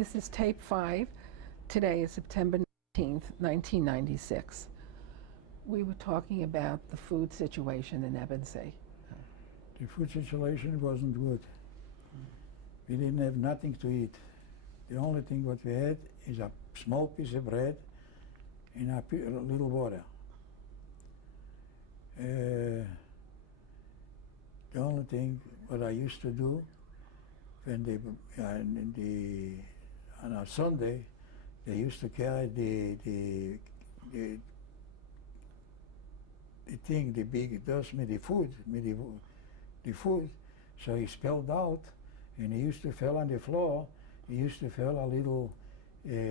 This is tape 5. Today is September 19th, 1996. We were talking about the food situation in Ebensee. The food situation wasn't good. We didn't have nothing to eat. The only thing what we had is a small piece of bread and a little water. The only thing what I used to do when on a Sunday they used to carry the thing, the big dust with the food, the food. So he spilled out, and he used to fall on the floor. He used to fall a little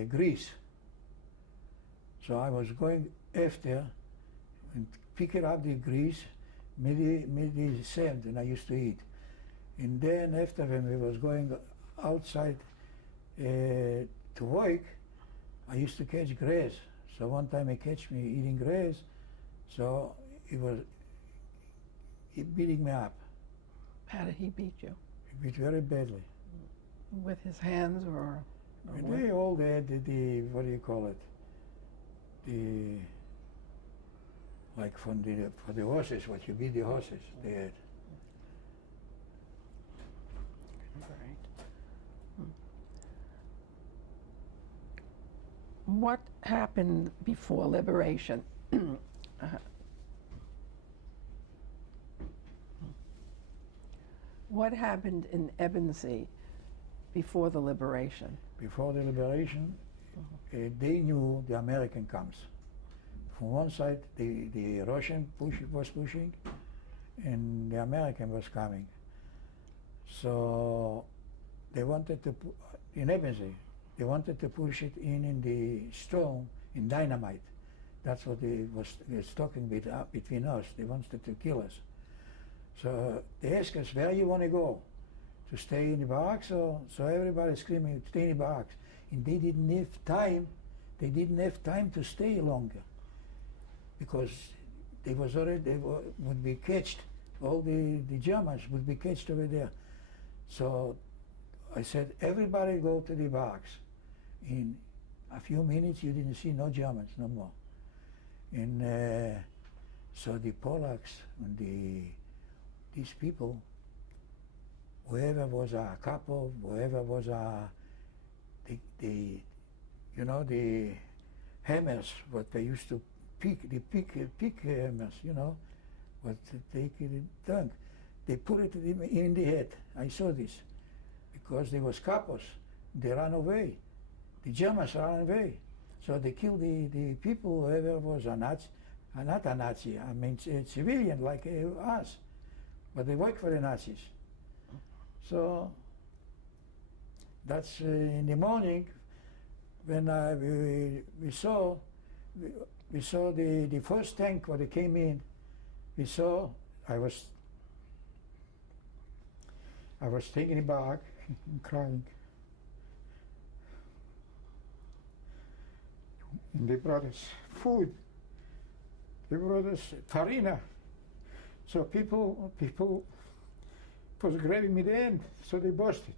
grease. So I was going after and picking up the grease, with the sand, and I used to eat. And then after when we was going outside to work, I used to catch grass. So one time he catch me eating grass, so he beating me up. How did he beat you? He beat very badly. With his hands or And they all had the what do you call it? Like for the horses, what you beat the horses, they had. Right. What happened before liberation? What happened in Ebensee before the liberation? Before the liberation, they knew the American comes. From one side, the Russian was pushing, and the American was coming. So they wanted to, in Ebensee, they wanted to push it in the stone, in dynamite. That's what they was talking between us. They wanted to kill us. So they asked us, where you want to go? To stay in the barracks? So everybody screaming, stay in the barracks. And they didn't have time. They didn't have time to stay longer, because they would be catched. All the Germans would be catched over there. So I said, everybody go to the barracks. In a few minutes, you didn't see no Germans no more. And so the Polacks and these people, whoever was a capo, whoever was the hammers, what they used to pick hammers, what they take dunk. They put it in the head. I saw this, because there was capos. They ran away. The Germans ran away. So they killed the people, whoever was a Nazi, not a Nazi, I mean a civilian like us, but they work for the Nazis. So that's in the morning when we saw the first tank when they came in. We saw I was taking it back and crying. And they brought us food. They brought us farina. So people was grabbing me the end, so they busted.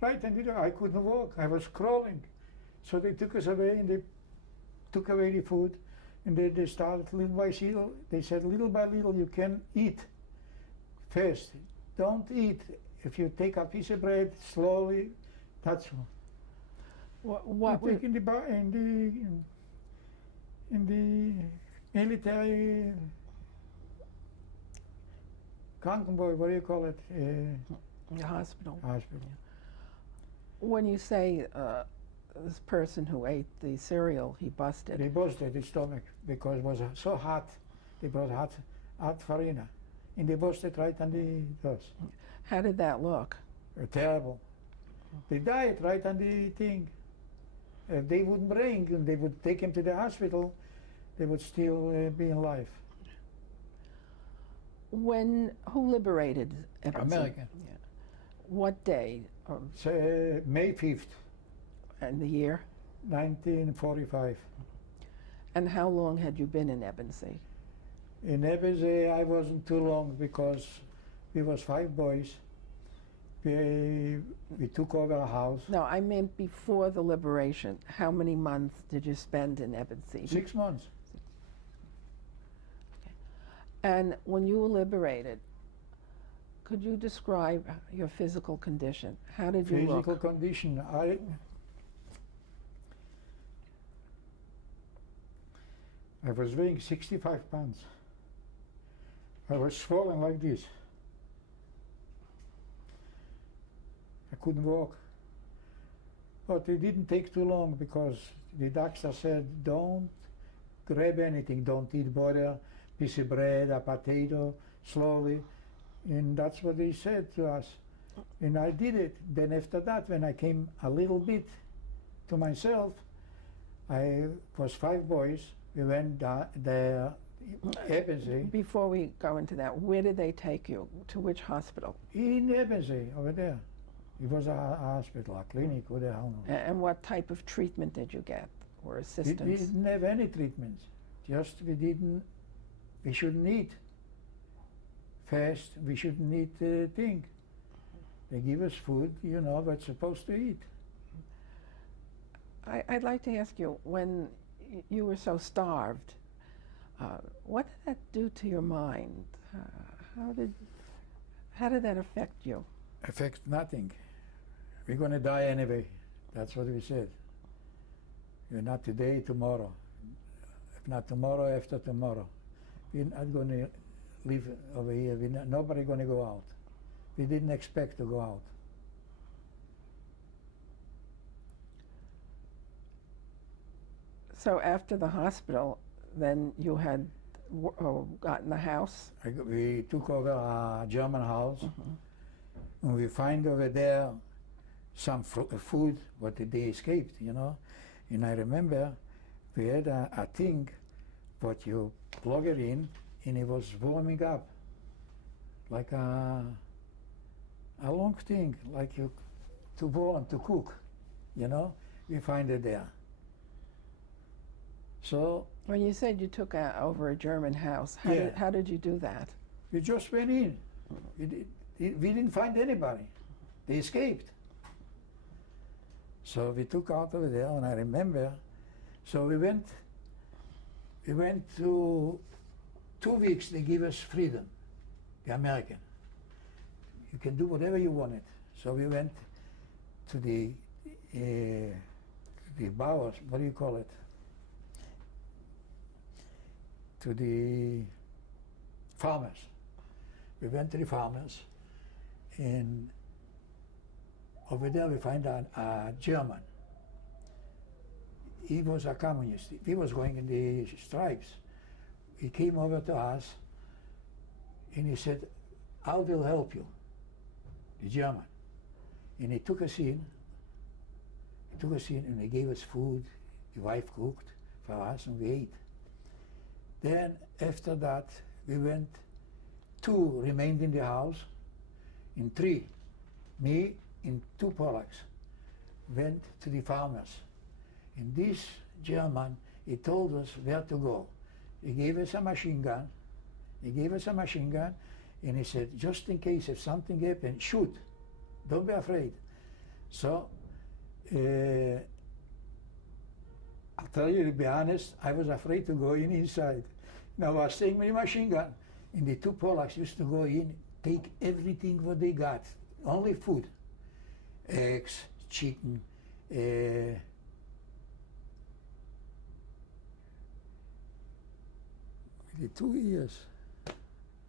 Right, and I couldn't walk, I was crawling. So they took us away, and they took away the food, and they started little by little. They said, little by little you can eat fast. Don't eat. If you take a piece of bread slowly, that's all. What you take in the military Krankenboy, what do you call it? the hospital. Hospital. When you say this person who ate the cereal, he busted. They busted his stomach because it was so hot. They brought hot farina, and they busted right on the dust. How did that look? Terrible. They died right on the thing. If they wouldn't bring, and they would take him to the hospital, they would still be alive. Who liberated Ebensee? America. Yeah. What day? So, May 5th, And the year? 1945. And how long had you been in Ebensee? In Ebensee, I wasn't too long because we was 5 boys, We took over a house. No, I meant before the liberation. How many months did you spend in Ebensee? 6 months. And when you were liberated, could you describe your physical condition? How did you Physical look? condition. I was weighing 65 pounds. I was swollen like this. I couldn't walk. But it didn't take too long because the doctor said, don't grab anything, don't eat butter, piece of bread, a potato, slowly. And that's what they said to us. And I did it. Then after that, when I came a little bit to myself, I was 5 boys. We went there, Ebensee. Before we go into that, where did they take you? To which hospital? In Ebensee, over there. It was a hospital, a clinic, what the hell knows. And what type of treatment did you get or We assistance? didn't have any treatments. Just we shouldn't eat fast, we shouldn't eat thing. They give us food, you know, we're supposed to eat. I'd like to ask you, when you were so starved, what did that do to your mind? How did that affect you? Affects nothing. We're going to die anyway. That's what we said. You're not today, tomorrow. If not tomorrow, after tomorrow. We're not going to live over here. Nobody going to go out. We didn't expect to go out. So after the hospital, then you had gotten a house? We took over a German house. And we find over there some food, but they escaped, you know. And I remember we had a thing, but you plug it in, and it was warming up, like a long thing, like you to warm, to cook, you know. We find it there. So When you said you took over a German house, Yeah. how did you do that? we just went in. We didn't find anybody. They escaped. So we took out over there, and I remember. So we went to 2 weeks. They give us freedom, the American. You can do whatever you wanted. So we went to the bowers. What do you call it? To the farmers. We went to the farmers, and over there we find a German. He was a communist. He was going in the stripes. He came over to us, and he said, I will help you, the German. And he took us in. And he gave us food. The wife cooked for us, and we ate. Then after that, we went, 2 remained in the house, and 3, me and 2 Polacks, went to the farmers. And this German, he told us where to go. He gave us a machine gun. And he said, just in case if something happens, shoot. Don't be afraid. So, I'll tell you, to be honest, I was afraid to go inside. Now I was taking my machine gun, and the 2 Polacks used to go in, take everything what they got, only food, eggs, chicken, the 2 years.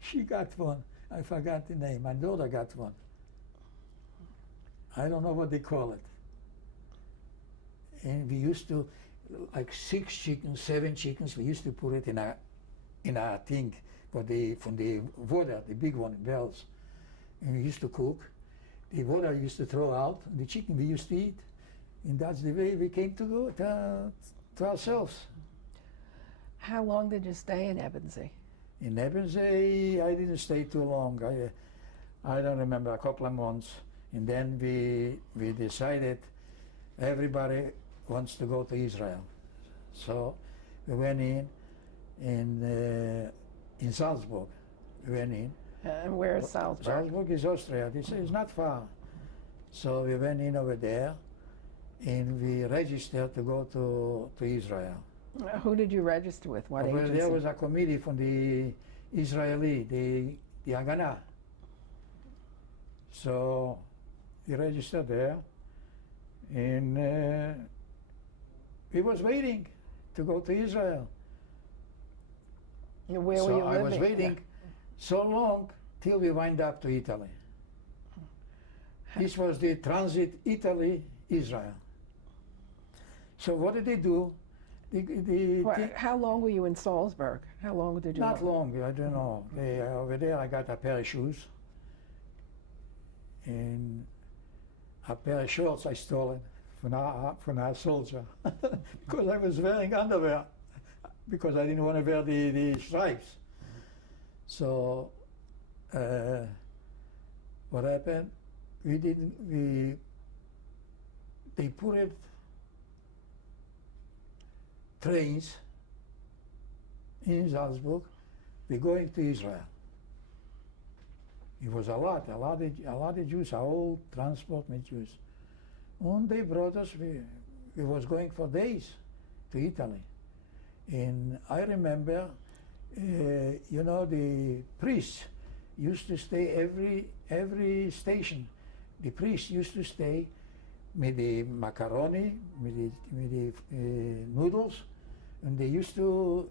She got one. I forgot the name. My daughter got one. I don't know what they call it. And we used to, like 6 chickens, 7 chickens, we used to put it in a thing from the water, the big one, bells. And we used to cook. The water we used to throw out, and the chicken we used to eat. And that's the way we came to ourselves. How long did you stay in Ebensee? In Ebensee, I didn't stay too long. I don't remember, a couple of months. And then we decided everybody wants to go to Israel. So we went in Salzburg. We went in. And where is Salzburg? Salzburg is Austria. This is not far. So we went in over there, and we registered to go to Israel. Who did you register with? What Over agency? there was a committee from the Israeli, the Haganah. So we registered there, and we was waiting to go to Israel. Where So were you I living? was waiting so long till we wind up to Italy. This was the transit Italy, Israel. So what did they do? How long were you in Salzburg? How long did you? Not long, I don't know. Over there I got a pair of shoes and a pair of shorts I stole from our soldier because I was wearing underwear because I didn't want to wear the stripes. So what happened? They put it trains in Salzburg. We're going to Israel. It was a lot of Jews, a whole transport with Jews. And they brought us, we was going for days to Italy. And I remember, the priests used to stay every station. The priests used to stay with the macaroni, with the noodles, and they used to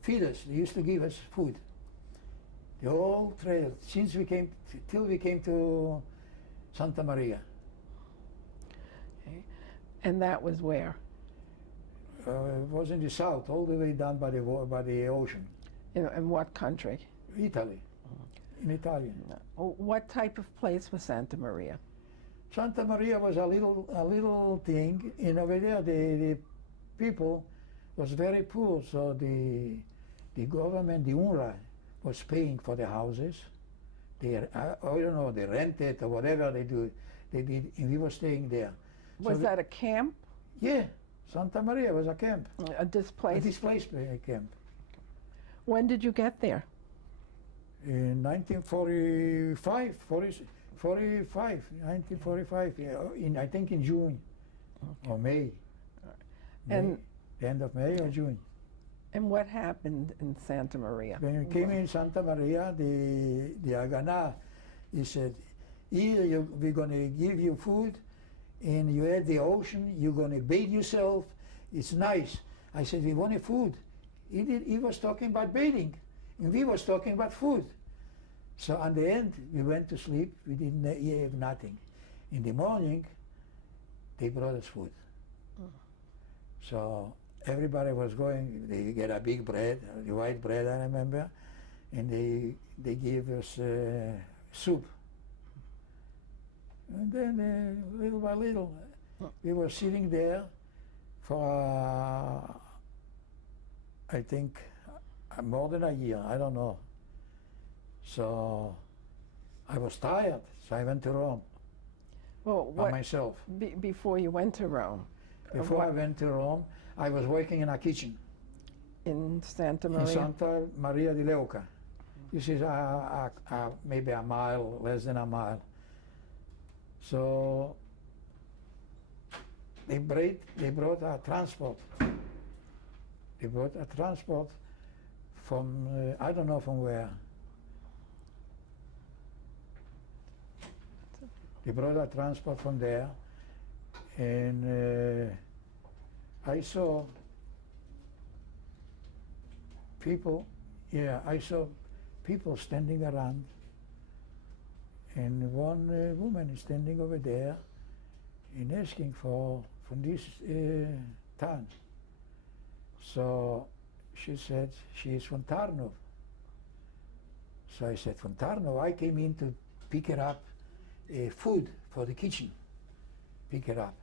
feed us. They used to give us food. The whole trail, since till we came to Santa Maria. Okay. And that was where? It was in the south, all the way down by the ocean. In what country? Italy, in Italian. What type of place was Santa Maria? Santa Maria was a little thing, and over there the people was very poor, so the government, the UNRWA, was paying for the houses. I don't know, they rented or whatever they did, and we were staying there. Was that a camp? Yeah, Santa Maria was a camp. A displaced? A displaced camp. When did you get there? In 1945, 1945, yeah, I think in June or May. And the end of May or June. And what happened in Santa Maria? When we came in Santa Maria, the Haganah, he said, here we're going to give you food, and you at the ocean, you're going to bathe yourself, it's nice. I said, we wanted food. He was talking about bathing, and we was talking about food. So on the end, we went to sleep, we didn't have nothing. In the morning, they brought us food. So everybody was going, they get a big bread, the white bread I remember, and they gave us soup. And then little by little, we were sitting there for, I think, more than a year, I don't know. So I was tired, so I went to Rome by myself. Before you went to Rome? Before I went to Rome, I was working in a kitchen. In Santa Maria? In Santa Maria di Leuca. This is maybe a mile, less than a mile. So they brought a transport. They brought a transport from, I don't know from where. They brought a transport from there, and I saw people standing around, and one woman is standing over there and asking from this town. So she said she is from Tarnów. So I said, from Tarnów? I came in to pick her up food for the kitchen, pick it up.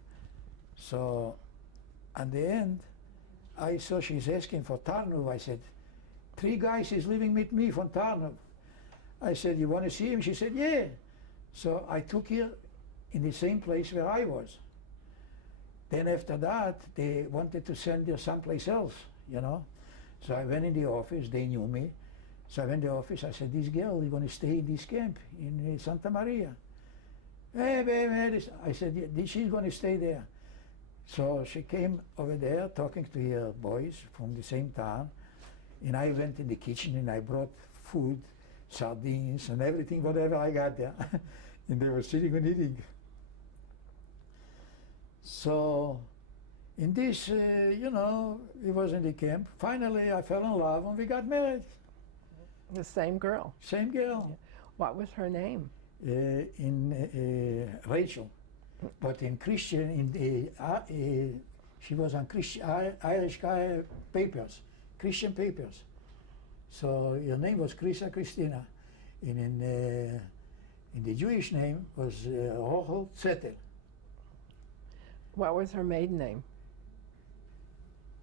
So at the end, I saw she's asking for Tarnów. I said, 3 guys is living with me from Tarnów. I said, you want to see him? She said, yeah. So I took her in the same place where I was. Then after that, they wanted to send her someplace else, you know. So I went in the office, they knew me. So I went in the office, I said, this girl is going to stay in this camp in Santa Maria. Hey, baby, I said, yeah, she's going to stay there. So she came over there talking to her boys from the same town, and I went in the kitchen and I brought food, sardines and everything, whatever I got there. And they were sitting and eating. So in this, it was in the camp. Finally, I fell in love and we got married. The same girl. Same girl. What was her name? Rachel. But in Christian, she was on Irish papers, Christian papers. So her name was Christina. And in the Jewish name was Rochel Zettel. What was her maiden name?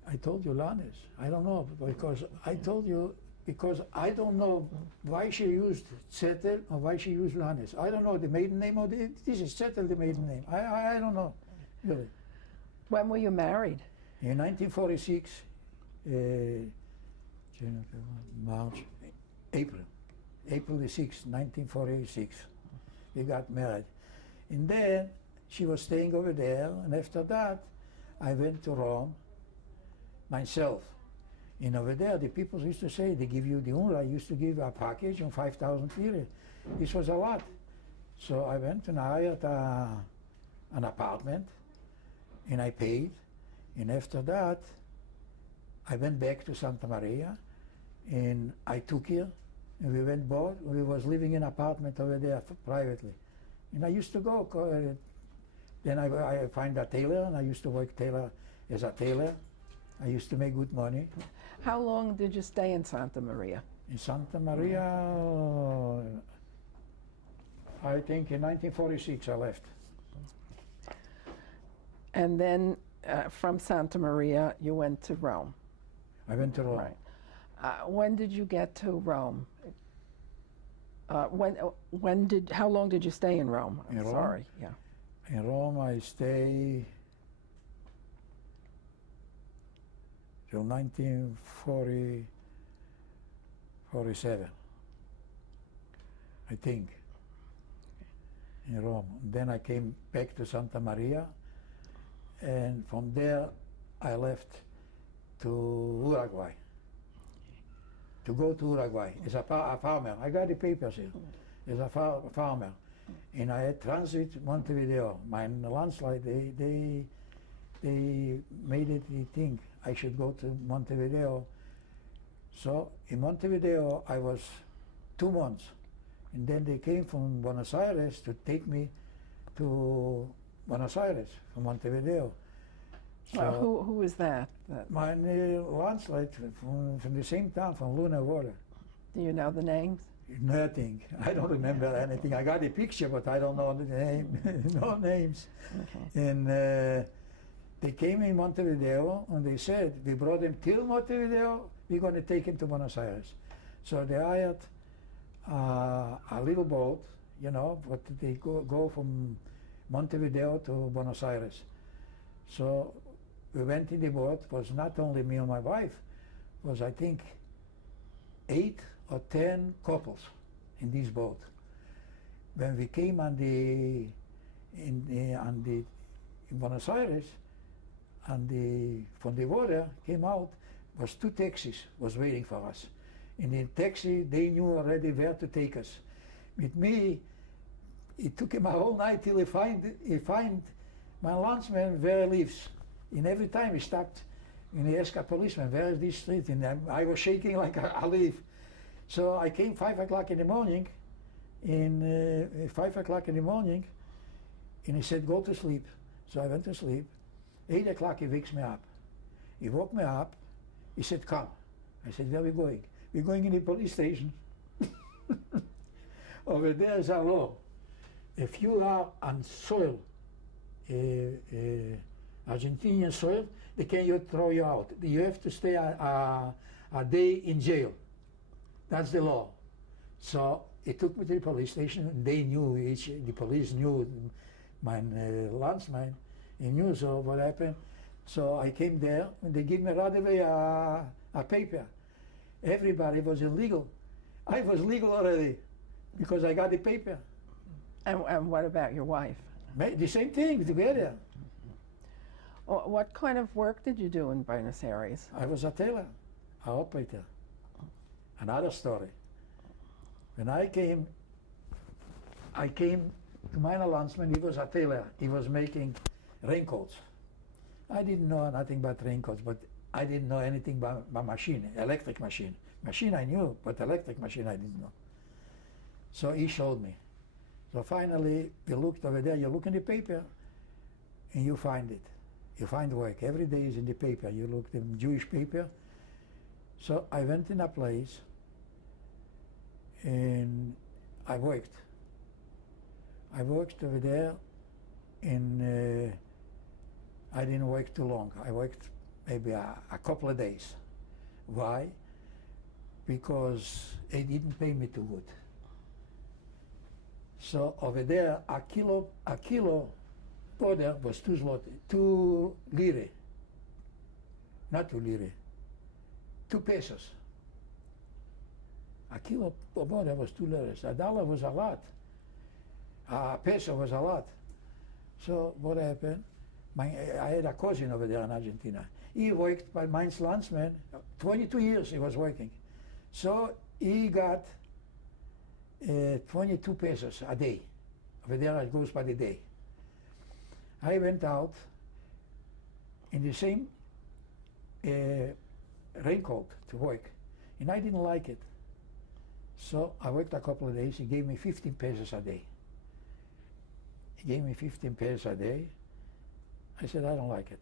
I told you Lannis. I don't know, because I told you, because I don't know why she used Zettel or why she used Lannis. I don't know the maiden name, or this is Zettel, the maiden name. I don't know, really. When were you married? In 1946, March, April the 6th, 1946, we got married. And then she was staying over there, and after that, I went to Rome myself. And over there, the people used to say, they give you the UNRWA, used to give a package on 5,000 lira. This was a lot. So I went and hired an apartment, and I paid. And after that, I went back to Santa Maria, and I took her, and we went both. We was living in an apartment over there privately. And I used to go, then I find a tailor, and I used to work as a tailor. I used to make good money. How long did you stay in Santa Maria? In Santa Maria, I think in 1946 I left. And then from Santa Maria, you went to Rome. I went to Rome. Right. When did you get to Rome? How long did you stay in Rome? In Rome? Sorry, yeah. In Rome I stayed till 1947, I think, in Rome. Then I came back to Santa Maria, and from there I left to Uruguay, to go to Uruguay as a farmer. I got the papers here, as a farmer. And I had transit Montevideo. My landslide, they made it the thing. I should go to Montevideo. So in Montevideo I was 2 months. And then they came from Buenos Aires to take me to Buenos Aires from Montevideo. So who was that? my landslide from the same town, from Luna Water. Do you know the names? Nothing. I don't remember anything. I got a picture, but I don't know the name. No names. Okay. And they came in Montevideo, and they said, we brought him till Montevideo, we're going to take him to Buenos Aires. So they hired a little boat, but they go from Montevideo to Buenos Aires. So we went in the boat. It was not only me and my wife, it was I think 8 or 10 couples in this boat. When we came in Buenos Aires, from the water came out, was 2 taxis was waiting for us. In the taxi, they knew already where to take us. With me, it took him a whole night till he find my landsman where he lives. And every time he stopped, and he asked a policeman, where is this street? And I was shaking like a leaf. So I came 5 o'clock in the morning, and 5 o'clock in the morning, and he said, go to sleep. So I went to sleep. 8 o'clock he wakes me up. He woke me up, he said, come. I said, where are we going? We're going in the police station. Over there is a law. If you are on soil, Argentinian soil, they can throw you out. You have to stay a day in jail. That's the law. So he took me to the police station, and they knew, the police knew my landsman, he knew so what happened. So I came there, and they gave me right away a paper. Everybody was illegal. I was legal already, because I got the paper. And what about your wife? The same thing together. What kind of work did you do in Buenos Aires? I was a tailor, a operator. Another story. When I came to my landsman, he was a tailor. He was making raincoats. I didn't know nothing about raincoats, but I didn't know anything about machine, electric machine. Machine I knew, but electric machine I didn't know. So he showed me. So finally, we looked over there, you look in the paper, and you find it. You find work. Every day is in the paper. You look in Jewish paper. So I went in a place, and I worked. I worked over there, and I didn't work too long. I worked maybe a couple of days. Why? Because they didn't pay me too good. So over there, a kilo powder was 2 lire. Not 2 lire, 2 pesos. A kilo of powder was 2 lires. $1 was a lot. A peso was a lot. So what happened? I had a cousin over there in Argentina. He worked by Mainz Landsman, 22 years he was working. So he got 22 pesos a day. Over there it goes by the day. I went out in the same raincoat to work, and I didn't like it. So I worked a couple of days. He gave me 15 pesos a day. He gave me 15 pesos a day. I said, I don't like it.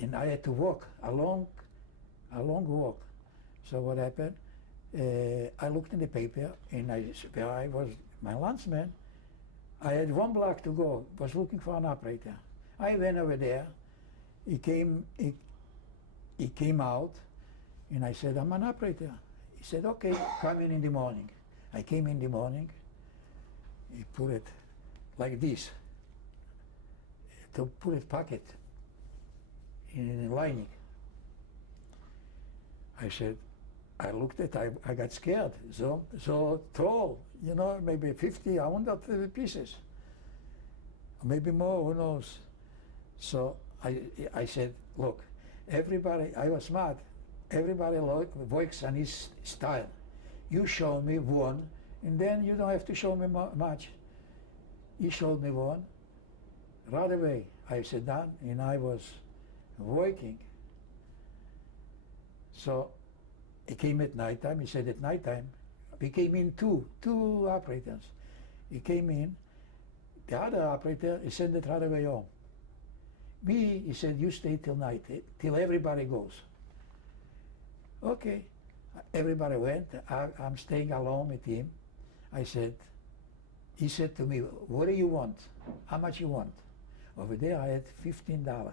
And I had to walk, a long walk. So what happened? I looked in the paper, and where I was my landsman, I had 1 block to go, was looking for an operator. I went over there. He came out, and I said, I'm an operator. He said, okay, come in the morning. I came in the morning. He put it like this, to put it pocket in the lining. I said, I looked at it, I got scared. So tall, you know, maybe 50, 100 pieces. Maybe more, who knows. So I said, look, everybody, I was smart, everybody works on his style. You show me one, and then you don't have to show me much. He showed me one. Right away, I sat down, and I was working. So he came at night time. He said at night time, we came in two operators. He came in. The other operator, he sent it right away home. Me, he said, you stay till night, till everybody goes. Okay, everybody went. I'm staying alone with him. He said to me, what do you want? How much you want? Over there I had $15,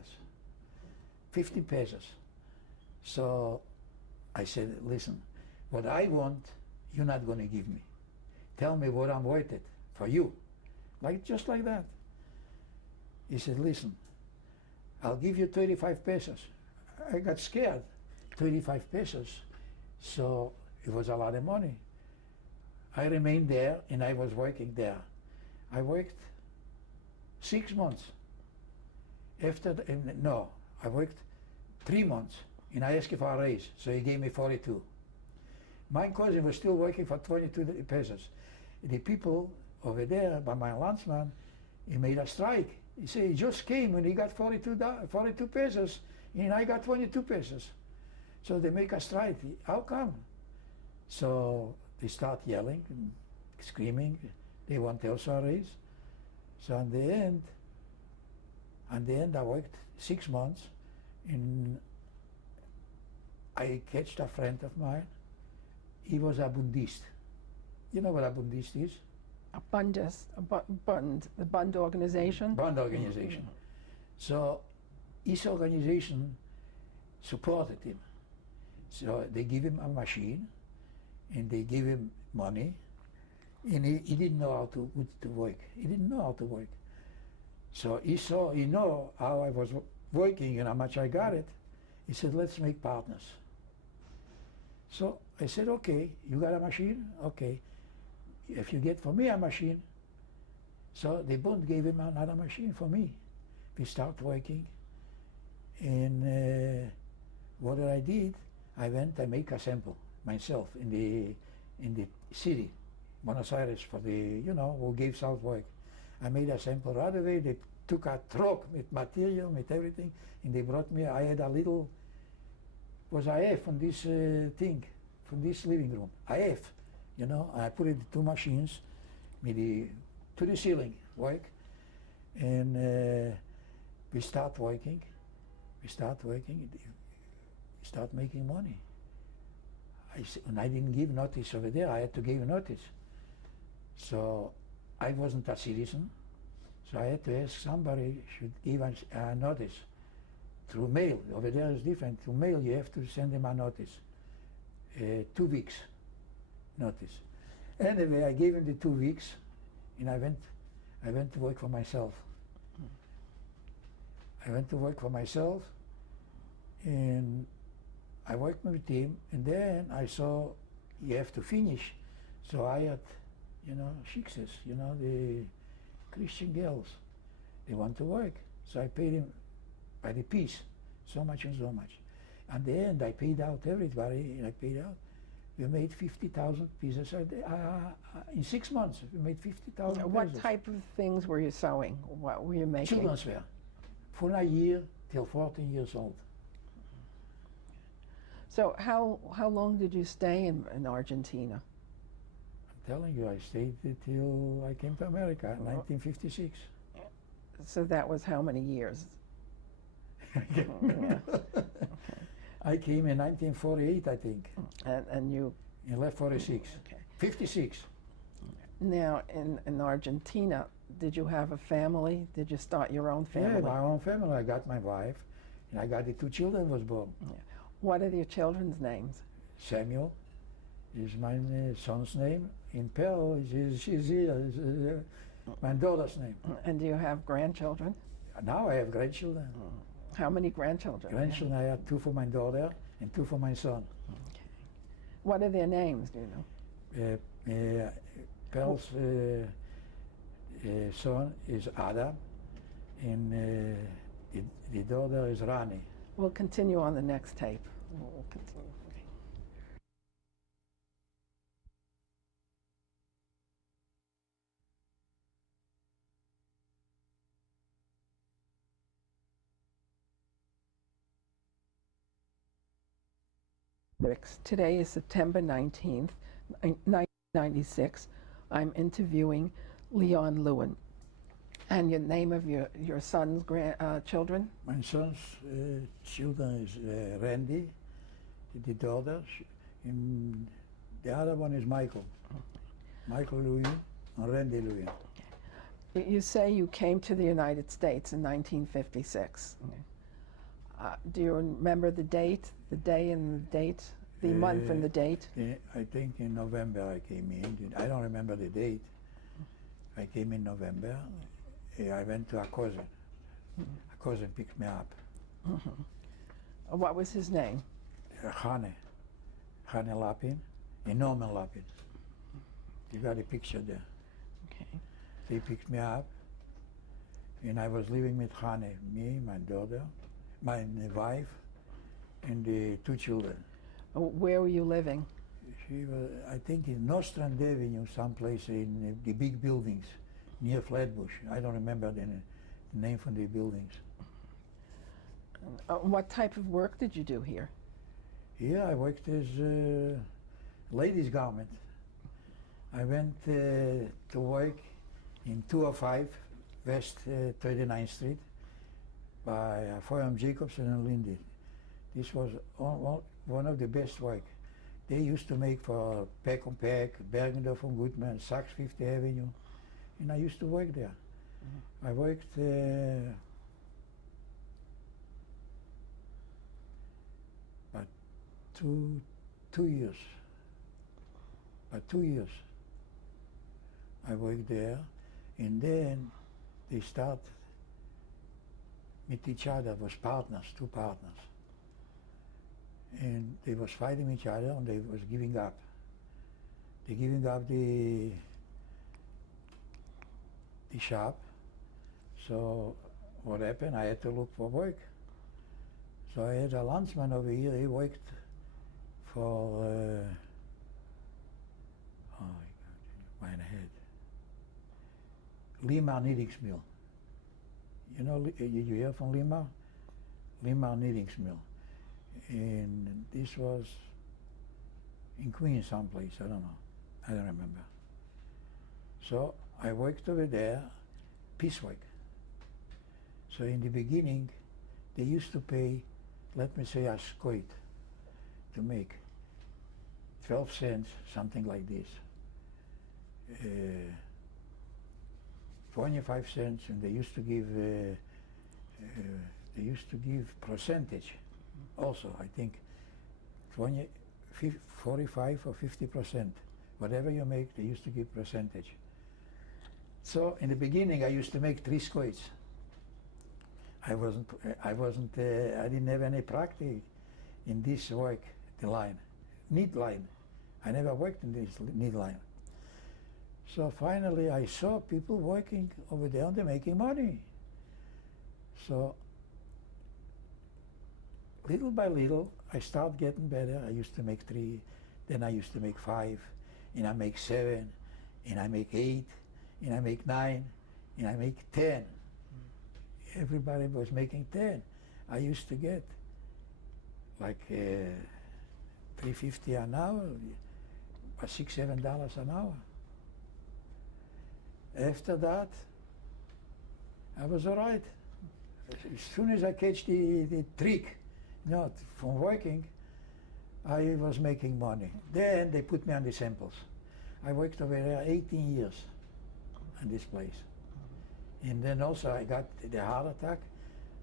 15 pesos. So I said, listen, what I want, you're not going to give me. Tell me what I'm worth it for you. Just like that. He said, listen, I'll give you 35 pesos. I got scared. 35 pesos. So it was a lot of money. I remained there, and I was working there. I worked 6 months. I worked 3 months, and I asked for a raise, so he gave me 42. My cousin was still working for 22 pesos. The people over there, by my landsman, he made a strike. He said he just came and he got 42 pesos, and I got 22 pesos. So they make a strike. How come? So they start yelling and screaming. They want also a raise. So in the end, I worked 6 months, and I catched a friend of mine. He was a Bundist. You know what a Bundist is? A Bundist, the Bund organization? Bund organization. So his organization supported him. So they give him a machine, and they give him money, and he didn't know how to work. He didn't know how to work. So he know how I was working and how much I got it. He said, let's make partners. So I said, okay, you got a machine? Okay. If you get for me a machine, So the Bund gave him another machine for me. We start working, and what I did, I went, I make a sample myself in the city, Buenos Aires, for the, you know, who gives out work. I made a sample right away. They took a truck with material, with everything, and they brought me, I had a little, was IF from this thing, from this living room, IF, you know, I put it two machines, to the ceiling, work, and we start working, we start making money. And I didn't give notice over there, I had to give notice. So I wasn't a citizen, so I had to ask somebody should give us a notice through mail. Over there is different. Through mail you have to send them a notice, 2 weeks notice. Anyway, I gave him the 2 weeks, and I went to work for myself. I went to work for myself, and I worked with him, and then I saw you have to finish. So I had, you know, shiksas, you know, the Christian girls. They want to work. So I paid him by the piece, so much and so much. At the end, I paid out everybody, and I paid out. We made 50,000 pieces in 6 months. We made 50,000 pieces. What type of things were you sewing? What were you making? Children's wear, from a year till 14 years old. So how long did you stay in Argentina? I'm telling you, I stayed till I came to America in 1956. So that was how many years? Yeah. I came in 1948, I think. And you? I left 46. Okay. 56. Now, in Argentina, did you have a family? Did you start your own family? Yeah, my own family. I got my wife, and I got the 2 children was born. Yeah. What are your children's names? Samuel is my son's name. In Pearl is my daughter's name. And do you have grandchildren? Now I have grandchildren. How many grandchildren? Grandchildren, I have 2 for my daughter and 2 for my son. Okay. What are their names, do you know? Pearl's son is Adam, and the daughter is Rani. We'll continue on the next tape. We'll continue. Okay. Today is September 19th, 1996. I'm interviewing Leon Lewin. And your name of your son's children? My son's children is Randy, the daughter, and the other one is Michael. Michael Lewin and Randy Lewin. You say you came to the United States in 1956. Do you remember the date, the day and the date, the month and the date? I think in November I came in. I don't remember the date. I came in November. I went to a cousin. A cousin picked me up. What was his name? Hane Lapin, and Norman Lapin. You got a picture there. Okay. They picked me up, and I was living with Hane, me, my daughter, my wife, and the 2 children. Where were you living? She was, I think, in Nostrand Avenue, someplace in the big buildings near Flatbush. I don't remember the name from the buildings. What type of work did you do here? Here I worked as ladies' garment. I went to work in 205 West 39th Street by Foyam Jacobson and Lindy. This was one of the best work. They used to make for Pack on Pack, Bergendorf and Goodman, Saks Fifth Avenue, and I used to work there. I worked about 2 years. About 2 years. I worked there, and then they start meet each other, was partners, 2 partners. And they was fighting each other, and they was giving up. They giving up the the shop. So what happened? I had to look for work. So I had a landsman over here. He worked for oh my God, my head. Lima Knittings Mill. You know, you hear from Lima? Lima Knittings Mill. And this was in Queens someplace, I don't know. I don't remember. So I worked over there, piecework. So in the beginning, they used to pay, let me say, a squid to make 12 cents, something like this. 25 cents, and they used to give percentage also, I think 45 or 50%. Whatever you make, they used to give percentage. So in the beginning, I used to make 3 squares. I didn't have any practice in this work, the line, knit line. I never worked in this knit line. So finally, I saw people working over there and they're making money. So little by little, I started getting better. I used to make 3, then I used to make 5, and I make 7, and I make 8, and I make 9, and I make 10. Everybody was making 10. I used to get like $3.50 an hour, or $6-7 an hour. After that, I was all right. As soon as I catch the trick, from working, I was making money. Then they put me on the samples. I worked over there 18 years in this place. And then also I got the heart attack,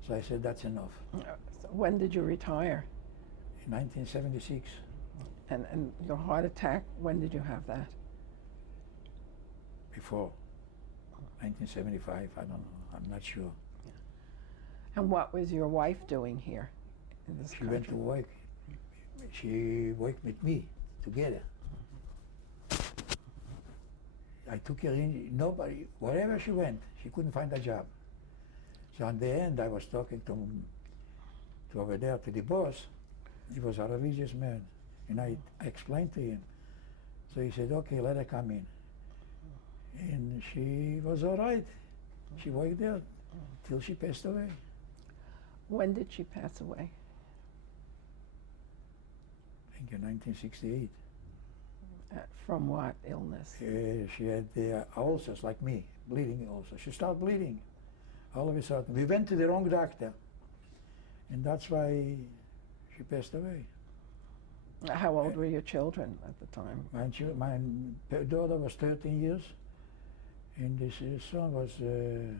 so I said that's enough. So when did you retire? In 1976. And your heart attack, when did you have that? Before 1975, I don't know, I'm not sure. And what was your wife doing here in this She country? went to work. She worked with me together. I took her in, nobody, wherever she went, she couldn't find a job. So in the end, I was talking to over there to the boss. He was a religious man, and I explained to him. So he said, okay, let her come in. And she was all right. She worked there till she passed away. When did she pass away? I think in 1968. From what illness? She had ulcers like me, bleeding ulcers. She started bleeding all of a sudden. We went to the wrong doctor, and that's why she passed away. How old were your children at the time? My daughter was 13 years, and this son was 2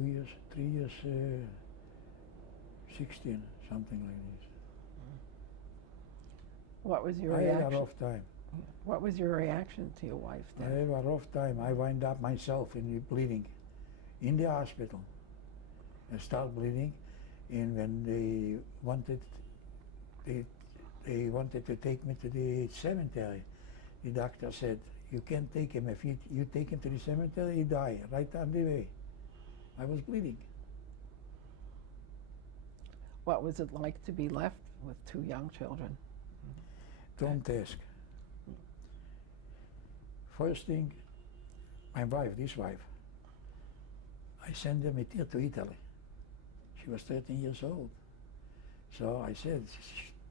years, 3 years, 16, something like this. What was your I reaction? had a rough time. What was your reaction to your wife's I death? had a rough time. I wound up myself in the bleeding in the hospital. I started bleeding, and when they wanted to take me to the cemetery, the doctor said, you can't take him. If you take him to the cemetery, he die right on the way. I was bleeding. What was it like to be left with 2 young children? Don't ask. First thing, my wife, this wife, I sent them here to Italy. She was 13 years old. So I said,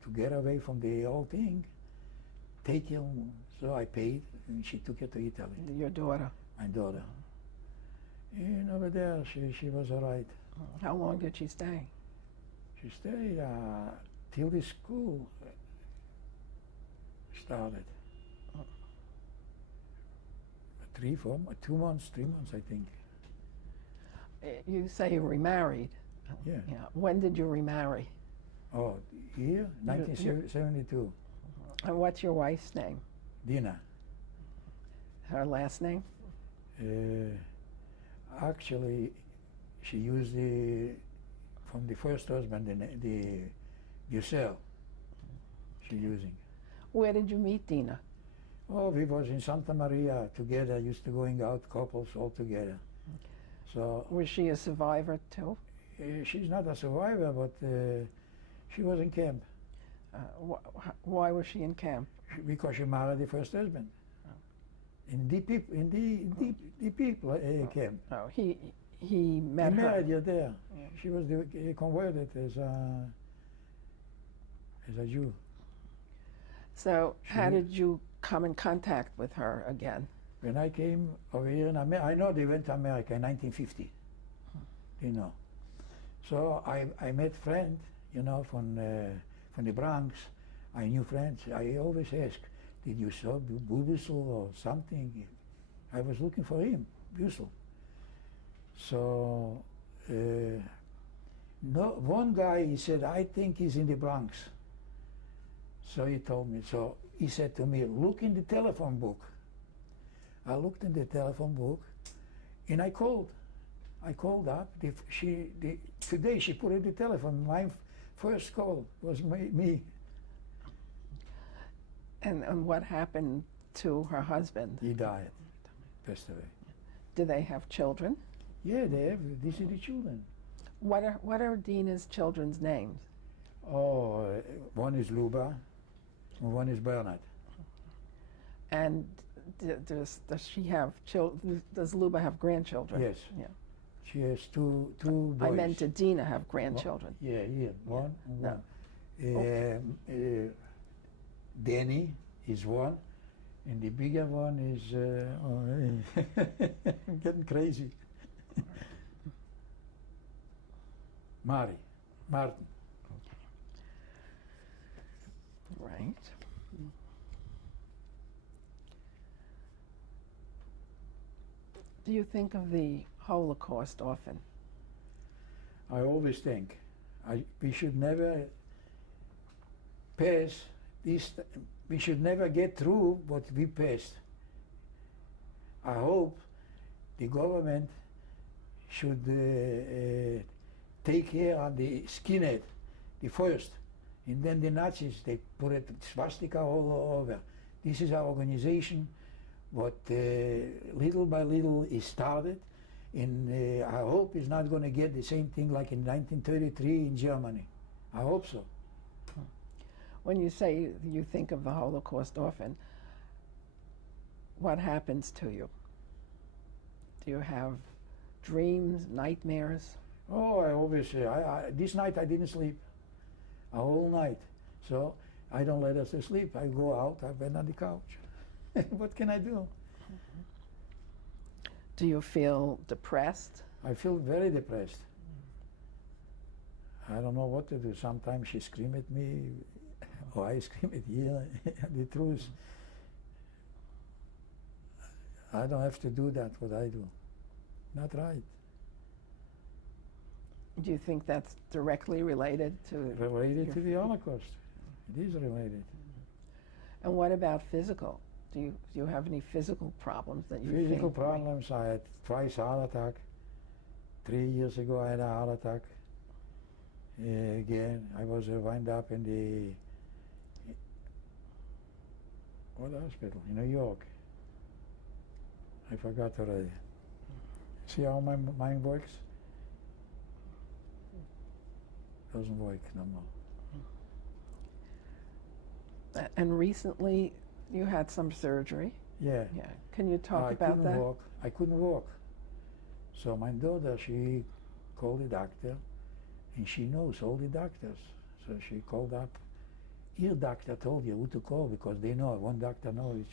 to get away from the whole thing, take him. So I paid, and she took her to Italy. Your daughter? My daughter. And over there, she was all right. How long did she stay? She stayed till the school started. 3 months, 3 months, I think. You say you remarried. Yeah. When did you remarry? Oh, here, 1972. And what's your wife's name? Dina. Her last name? Actually, she used from the first husband, the Giselle. She using. Where did you meet Dina? Oh, we was in Santa Maria together, used to going out, couples all together. So Was she a survivor too? she's not a survivor, but she was in camp Why was she in camp? because she married the first husband. In the people camp. Oh, he He met her. married her there. Yeah. She was converted as a Jew. So She how knew- did you come in contact with her again? When I came over here in America, I know they went to America in 1950. You know. So I met friend, you know, from the Bronx. I knew friends. I always ask, did you saw Bussel or something? I was looking for him, Bussel. So no, one guy, he said, I think he's in the Bronx. So he told me, so he said to me, look in the telephone book. I looked in the telephone book and I called. I called up. Today she put in the telephone. My first call was me. And what happened to her husband? He died, passed away. Do they have children? Yeah, they have. These are the children. What are Dina's children's names? Oh, one is Luba, and one is Bernard. And does she have children? Does Luba have grandchildren? Yes. Yeah. She has two boys. I meant did Dina have grandchildren? Yeah, one and No. one. Danny is one, and the bigger one is. I'm getting crazy. Martin. Right. Do you think of the Holocaust often? I always think we should never pass this. We should never get through what we passed. I hope the government should take care of the skinhead, the first, and then the Nazis. They put it swastika all over. This is our organization. What little by little is started, and I hope it's not going to get the same thing like in 1933 in Germany. I hope so. When you say you think of the Holocaust often, what happens to you? Do you have dreams, nightmares? Oh, I always say, this night I didn't sleep a whole night, so I don't let us sleep. I go out, I've been on the couch. What can I do? Do you feel depressed? I feel very depressed. I don't know what to do. Sometimes she screams at me, or I scream at her. The truth, I don't have to do that, what I do. Not right. Do you think that's directly related to? Related to the Holocaust. It is related. And what about physical? Do you have any physical problems that you Physical think? problems, I had twice heart attack. 3 years ago I had a heart attack. Again, I was wound up in the, what hospital? In New York. I forgot already. See how my mind works? Doesn't work no more. And recently, you had some surgery. Yeah. Yeah. Can you talk I about couldn't that? walk. I couldn't walk. So my daughter, she called the doctor, and she knows all the doctors. So she called up. Your doctor told you who to call because they know. One doctor knows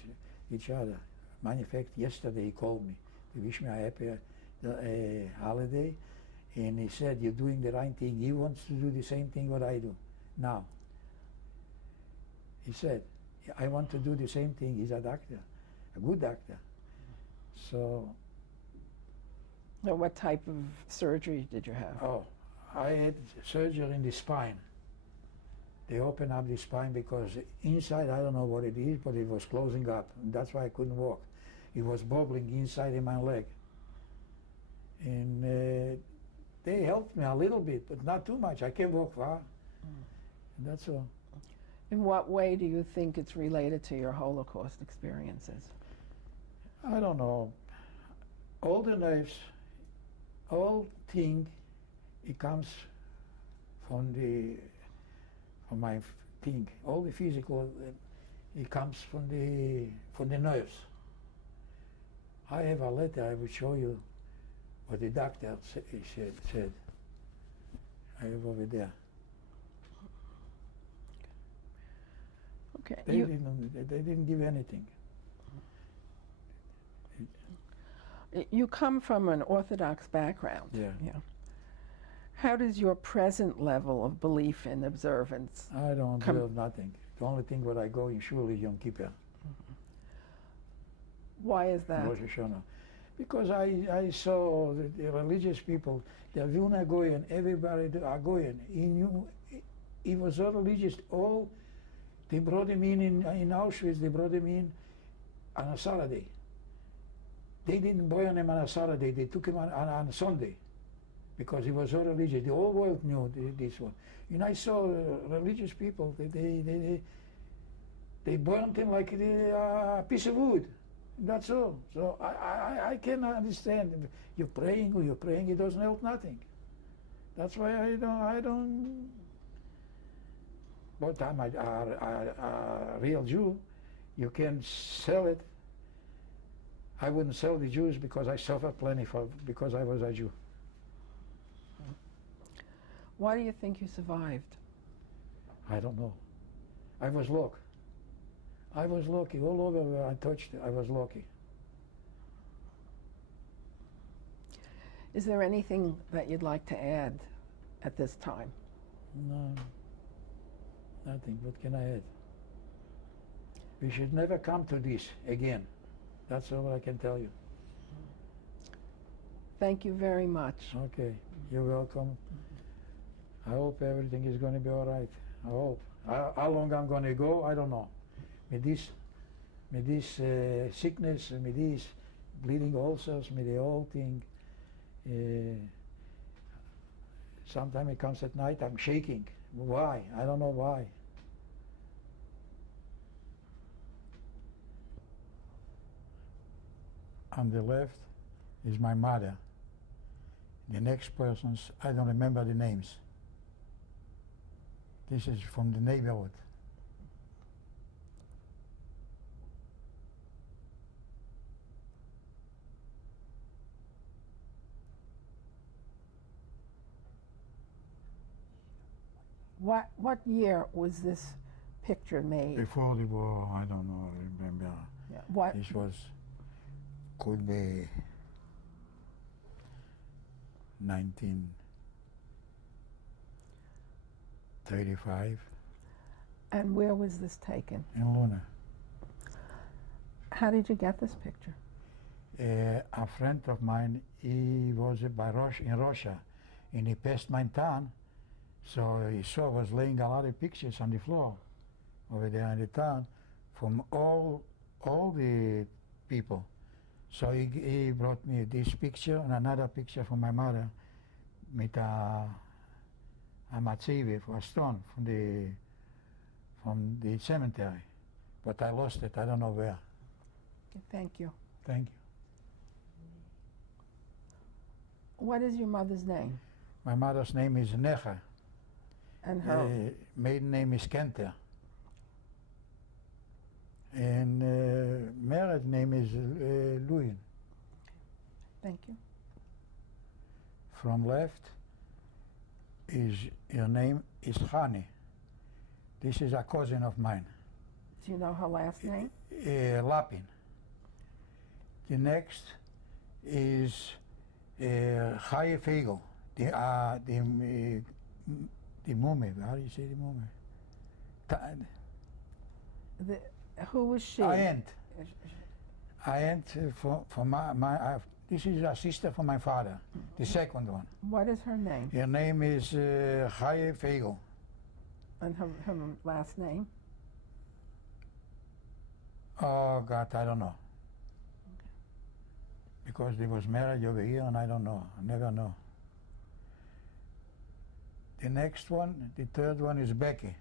each other. Matter of fact, yesterday he called me to wish me a happy holiday, and he said, "You're doing the right thing." He wants to do the same thing what I do now. He said, "I want to do the same thing." He's a doctor, a good doctor. So, Now, what type of surgery did you have? oh, I had surgery in the spine. They opened up the spine because inside, I don't know what it is, but it was closing up. And that's why I couldn't walk. It was bubbling inside in my leg. And they helped me a little bit, but not too much. I can walk far. And that's all. In what way do you think it's related to your Holocaust experiences? I don't know. All the knives, all thing, it comes from my thing. All the physical, it comes from the nerves. I have a letter. I will show you what the doctor said. I have over there. Okay. They didn't give anything. You come from an Orthodox background. Yeah. How does your present level of belief in observance? I don't observe nothing. The only thing what I go in shul is Yom Kippur. Why is that? Rosh Hashanah. Because I saw the religious people, the Vilna Goyen, everybody are Goyen. He was so religious. All they brought him in Auschwitz. They brought him in on a Saturday. They didn't burn him on a Saturday. They took him on a Sunday, because he was so religious. The whole world knew this one. And I saw religious people. They burned him like a piece of wood. That's all. So I can understand. You're praying, it doesn't help nothing. That's why I don't. But I'm a real Jew. You can sell it. I wouldn't sell the Jews because I suffered plenty because I was a Jew. Why do you think you survived? I don't know. I was lucky. I was lucky. All over where I touched, I was lucky. Is there anything that you'd like to add at this time? No, nothing. What can I add? We should never come to this again. That's all I can tell you. Thank you very much. Okay, you're welcome. I hope everything is going to be all right. I hope. How long I'm going to go, I don't know. With this sickness, with these bleeding ulcers, with the whole thing. Sometimes it comes at night, I'm shaking. Why? I don't know why. On the left is my mother. The next person's, I don't remember the names. This is from the neighborhood. What year was this picture made? Before the war, I don't know, I remember. Yeah. What? This could be 1935 And where was this taken? in Luna. How did you get this picture? A friend of mine, he was in Russia, and he passed my town, so he saw I was laying a lot of pictures on the floor over there in the town from all the people. So he brought me this picture and another picture from my mother with a matzivi, for a stone from the cemetery. But I lost it, I don't know where. Okay, thank you. Thank you. What is your mother's name? My mother's name is Necha. And her? Maiden name is Kenter. And married name is Louis. Thank you. From left is your name is Hani. This is a cousin of mine. Do you know her last name? Lapin. The next is Chaye Fegel. The mummy. How do you say the mummy? Who was she? Aunt for my this is a sister for my father, the second one. What is her name? Her name is Chaye Fegel. And her last name? Oh God, I don't know. Because they was married over here and I don't know. I never know. The next one, the third one is Becky.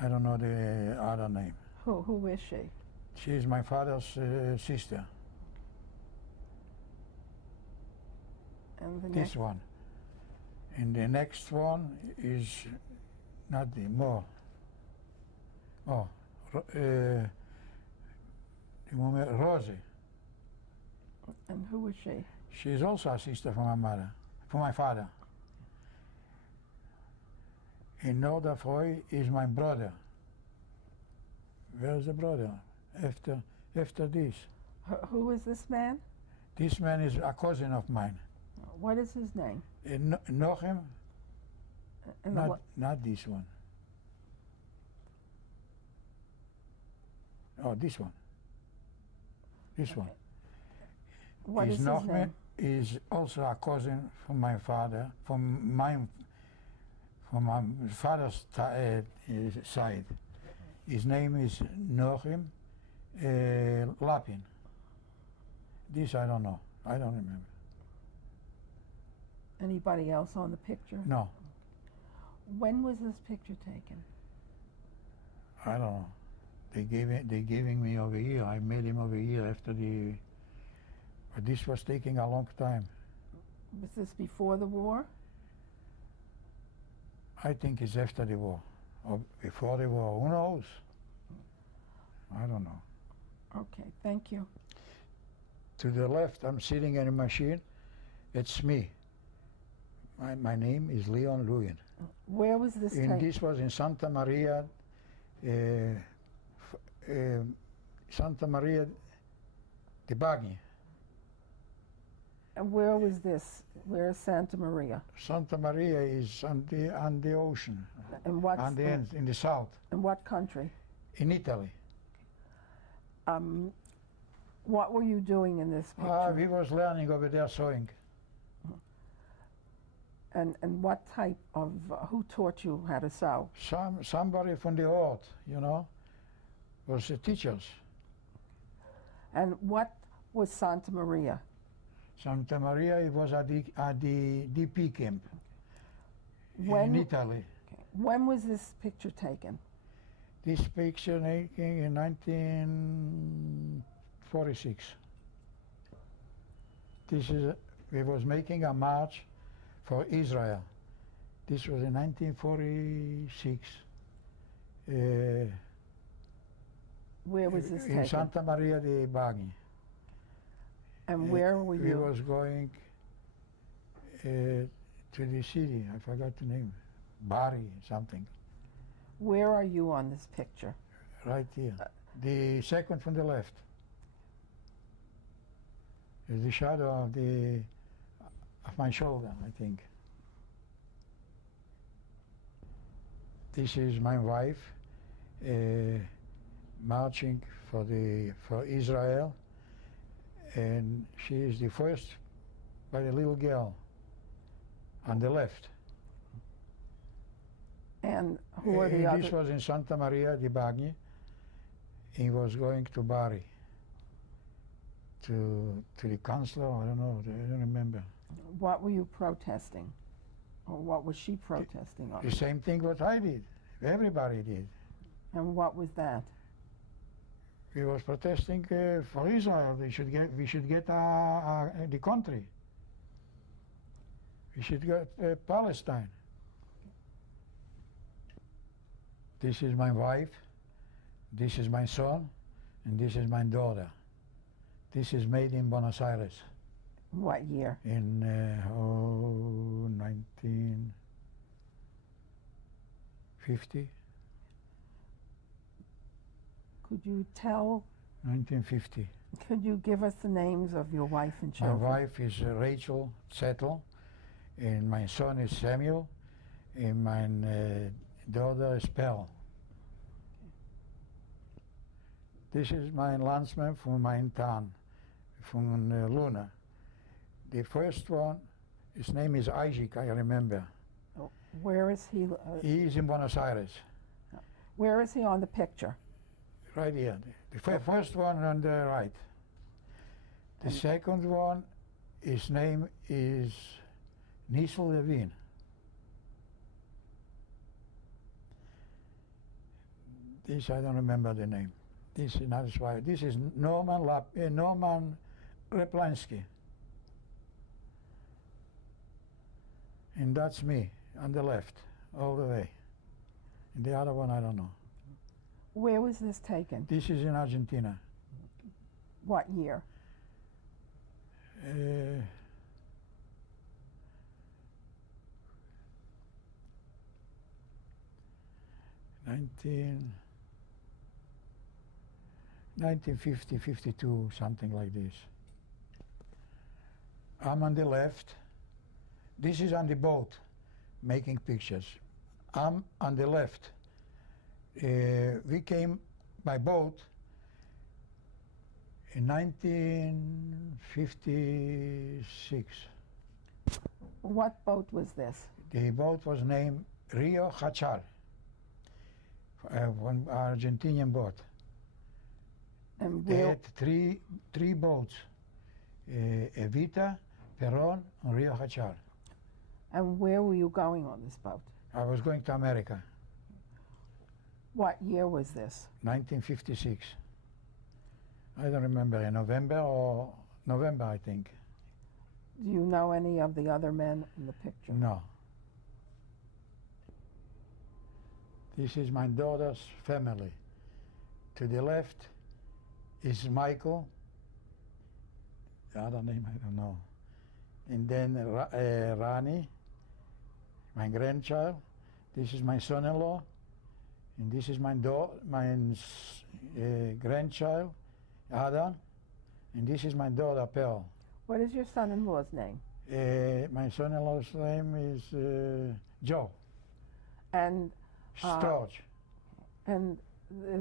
I don't know the other name. Who is she? She is my father's sister. And the This next, one. And the next one is not the more. Oh, the woman Rosie. and who is she? She is also a sister for my mother, for my father. And Noorderfroy is my brother. Where's the brother? After this. Who is this man? This man is a cousin of mine. What is his name? Nochem, And the not this one. Oh, this one. This one. what is his Nochem name? is also a cousin from my father, from my father's side. His name is Nochem Lapin. This I don't know. I don't remember. Anybody else on the picture? No, When was this picture taken? I don't know. They giving me over here. I made him over here after the. But this was taking a long time. Was this before the war? I think it's after the war or before the war. Who knows? I don't know. Okay, thank you. To the left, I'm sitting in a machine. It's me. My name is Leon Luyen. Where was this And taken? this was in Santa Maria, Santa Maria de Bagni. And where was this? Where is Santa Maria? Santa Maria is on the ocean, And what's on the end, in the south, in what country? in Italy. What were you doing in this picture? We was learning over there sewing. And what type of who taught you how to sew? Somebody from the art, was the teachers. And what was Santa Maria? Santa Maria, it was at the DP camp When in Italy. when was this picture taken? This picture taken in 1946. We was making a march for Israel. This was in 1946. Where was this in taken? Santa Maria de Bagni. And where were We you? was going to the city. I forgot the name. Bari, something. Where are you on this picture? Right here. The second from the left. Is the shadow of my shoulder, I think. This is my wife marching for Israel, and she is the first by the little girl on the left. And who are the This other? was in Santa Maria di Bagni. He was going to Bari, to the council. I don't know. I don't remember. What were you protesting? Or what was she protesting on? The same thing what I did. Everybody did. And what was that? We was protesting for Israel. We should get the country. We should get Palestine. This is my wife. This is my son, and this is my daughter. This is made in Buenos Aires What year? in 1950. Could you tell? 1950. Could you give us the names of your wife and My children? wife is Rachel Zettel, and my son is Samuel, and my daughter is Pearl. This is my landsman from my town, from Luna. The first one, his name is Isaac, I remember. Where is he? He is in Buenos Aires, Where is he on the picture? right here. The first one on the right. The second one, his name is Nisel Levine. This I don't remember the name. This is not his wife. This is Norman Replansky. And that's me on the left, all the way. And the other one I don't know. Where was this taken? This is in Argentina. What year? 1950, 52, something like this. I'm on the left. This is on the boat, making pictures. I'm on the left. We came by boat in 1956. What boat was this? The boat was named Rio Hachal, one Argentinian boat. And They where, had three boats, Evita, Peron, and Rio Hachal. and where were you going on this boat? I was going to America, What year was this? 1956. I don't remember, in November, I think. Do you know any of the other men in the picture? No. This is my daughter's family. To the left is Michael. The other name I don't know. And then Rani, my grandchild. This is my son-in-law. And this is my grandchild, Adam. And this is my daughter, Pearl. What is your son-in-law's name? My son-in-law's name is Joe And Storch. and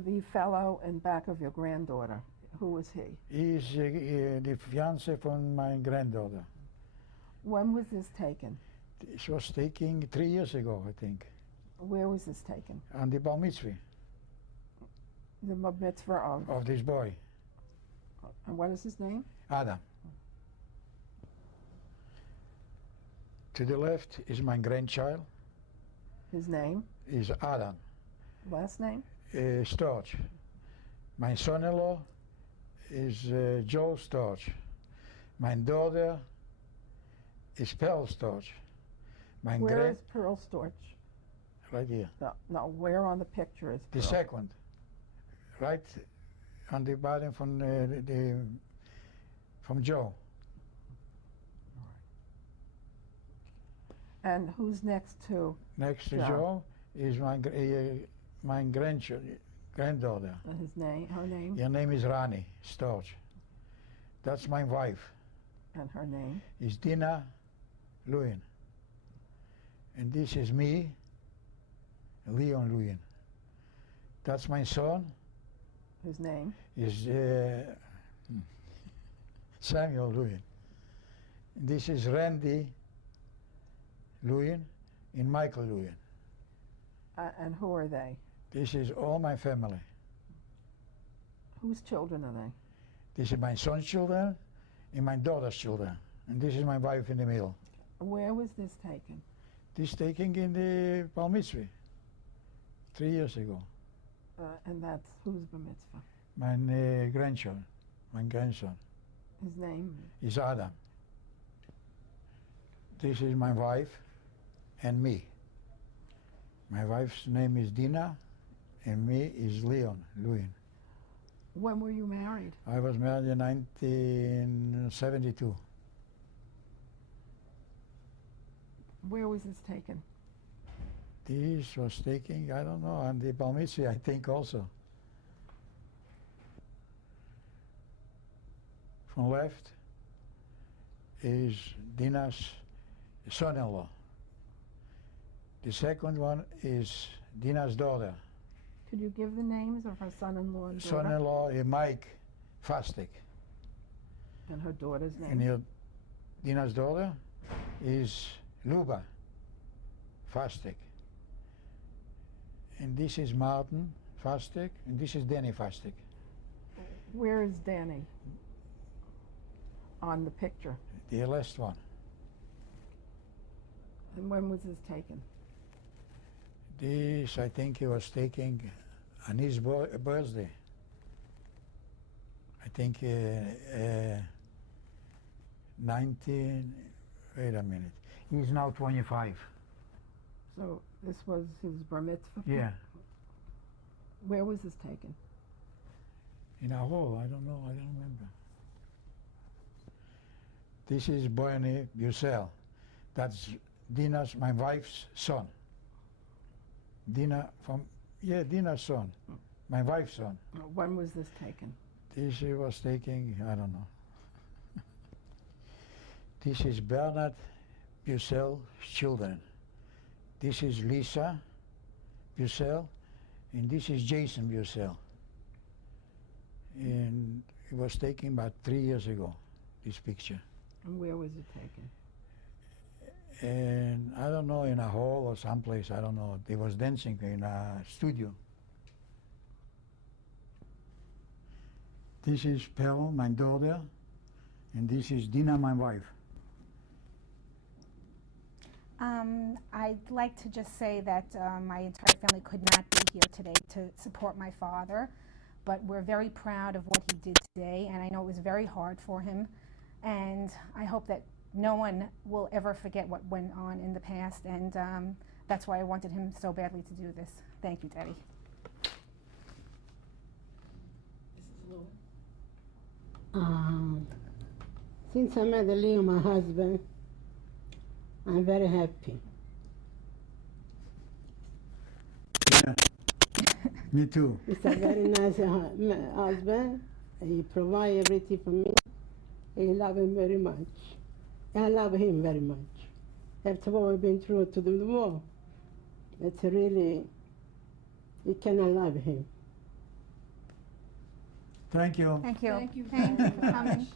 the fellow in back of your granddaughter, who was he? He's the fiance from my granddaughter. When was this taken? This was taken 3 years ago, I think, Where was this taken? on the bar mitzvah The bar mitzvah of this boy, and what is his name? Adam. To the left is my grandchild, His name? is Adam Last name? Storch. My son-in-law is Joe Storch. My daughter is Pearl Storch. My Where is Pearl Storch? right here. No, where on the picture is The Pearl? second, right on the bottom from Joe. And who's next to Next to Joe. Joe is my granddaughter. his name? Her name Her name is Rani Storch. That's my wife. and her name? Is Dina Lewin. And this is me, Leon Lewin. That's my son. His name? Is Samuel Lewin. This is Randy Lewin and Michael Lewin. And who are they? This is all my family. Whose children are they? This is my son's children and my daughter's children. And this is my wife in the middle. Where was this taken? This taken in the bar mitzvah 3 years ago. And that's whose bar mitzvah? My grandson, my grandson His name? is Adam. This is my wife and me. My wife's name is Dina and me is Leon Lewin. When were you married? I was married in 1972. Where was this taken? This was taken, I don't know, on the bar mitzvah, I think also. From left is Dina's son-in-law. The second one is Dina's daughter. Could you give the names of her son-in-law and daughter? Son-in-law is Mike Fastek. And her daughter's And name? Dina's daughter is Luba Fastek. And this is Martin Fastek, and this is Danny Fastek. Where is Danny? On the picture. The last one. And when was this taken? This, I think, he was taken on his birthday. I think 19, wait a minute. He's now 25. So this was his bar mitzvah? Yeah. Where was this taken? In a hall, I don't know, I don't remember. This is Boyane Bucel. That's Dina's, my wife's son. Dina's son, my wife's son. When was this taken? This was taking, I don't know. This is Bernard Bucel's children. This is Lisa Bucel, and this is Jason Bucel. And it was taken about 3 years ago, this picture. And where was it taken? And I don't know, in a hall or someplace, I don't know. They was dancing in a studio. This is Pearl, my daughter, and this is Dina, my wife. I'd like to just say that my entire family could not be here today to support my father, but we're very proud of what he did today, and I know it was very hard for him, and I hope that no one will ever forget what went on in the past, and that's why I wanted him so badly to do this. Thank you, Daddy. Since I met Leo, my husband, I'm very happy. Yeah. Me too. He's a very nice husband. He provides everything for me. I love him very much. I love him very much. After what we've been through to do the war, it's really, you cannot love him. Thank you. Thank you. Thank you Thank you very for coming. much.